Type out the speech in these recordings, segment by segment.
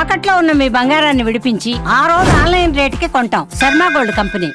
తాకట్లో ఉన్న మీ బంగారాన్ని విడిపించి ఆ రోజు ఆన్లైన్ రేటుకి కొంటాం. Sharma gold company.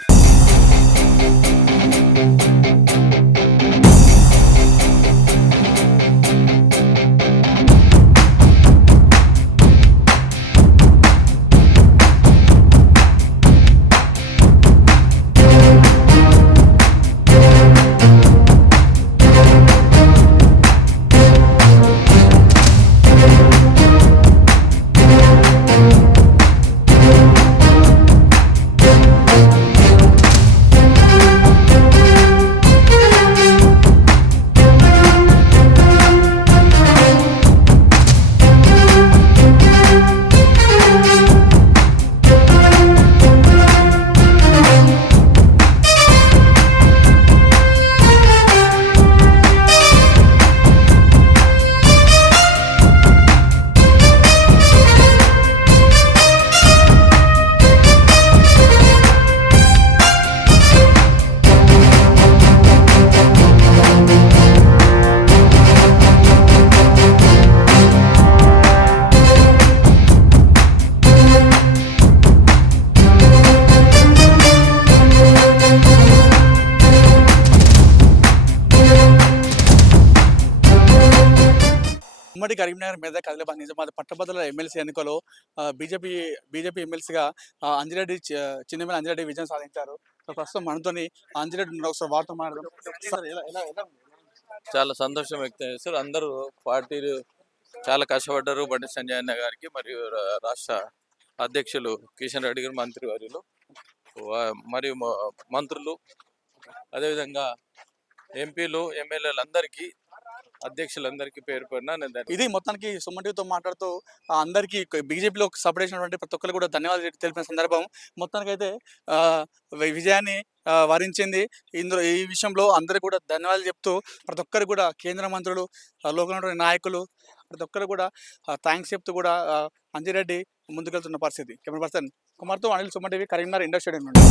ఉమ్మడి కరీంనగర్ మెదక్ ఆదిలాబాద్ నిజామాబాద్ పట్టభద్రుల ఎమ్మెల్సీ ఎన్నికలో బీజేపీ ఎమ్మెల్సీగా అంజిరెడ్డి చిన్నమేల అంజిరెడ్డి విజయం సాధించారు. సో ప్రస్తుతం మనతోని అంజిరెడ్డి ఒకసారి వార్త మాట్లాడదాం. చాలా సంతోషం వ్యక్తం చేస్తారు. అందరూ పార్టీలు చాలా కష్టపడ్డారు. బండి సంజయ్ అన్న గారికి మరియు రాష్ట్ర అధ్యక్షులు కిషన్ రెడ్డి గారు, మంత్రివర్యులు మరియు మంత్రులు, అదేవిధంగా ఎంపీలు, ఎమ్మెల్యేలు అందరికీ, అధ్యక్షులందరికీ పేరు పేరున ఇది మొత్తానికి సుమన్ తో మాట్లాడుతూ అందరికీ బీజేపీలో సపోర్ట్ చేసినటువంటి ప్రతి ఒక్కరు కూడా ధన్యవాదాలు తెలిపిన సందర్భం. మొత్తానికి అయితే విజయాన్ని వరించింది. ఈ విషయంలో అందరికీ కూడా ధన్యవాదాలు చెప్తూ ప్రతి ఒక్కరు కూడా కేంద్ర మంత్రులు, లోకల్ నాయకులు ప్రతి ఒక్కరు కూడా థ్యాంక్స్ చెప్తూ కూడా అంజిరెడ్డి ముందుకెళ్తున్న పరిస్థితి. కెమెరా పర్సన్ కుమార్తో Anil, Suman TV, Karimnagar indoor stadium నుండి.